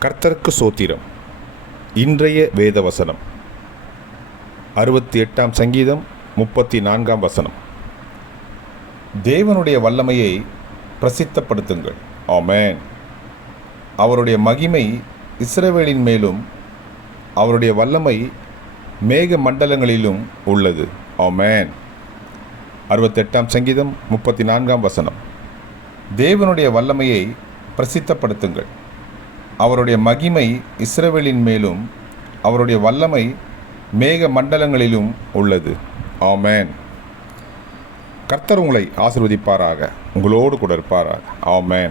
கர்த்தருக்கு சோத்திரம். இன்றைய வேத வசனம் அறுபத்தி எட்டாம் சங்கீதம் முப்பத்தி நான்காம் வசனம். தேவனுடைய வல்லமையை பிரசித்தப்படுத்துங்கள். ஆமேன். அவருடைய மகிமை இஸ்ரவேலின் மேலும் அவருடைய வல்லமை மேக மண்டலங்களிலும் உள்ளது. ஆமேன். அறுபத்தெட்டாம் சங்கீதம் முப்பத்தி நான்காம் வசனம். தேவனுடைய வல்லமையை பிரசித்தப்படுத்துங்கள். அவருடைய மகிமை இஸ்ரவேலின் மேலும் அவருடைய வல்லமை மேக மண்டலங்களிலும் உள்ளது. ஆமேன். கர்த்தர் உங்களை ஆசிர்வதிப்பாராக. உங்களோடு கூட இருப்பாராக. ஆமேன்.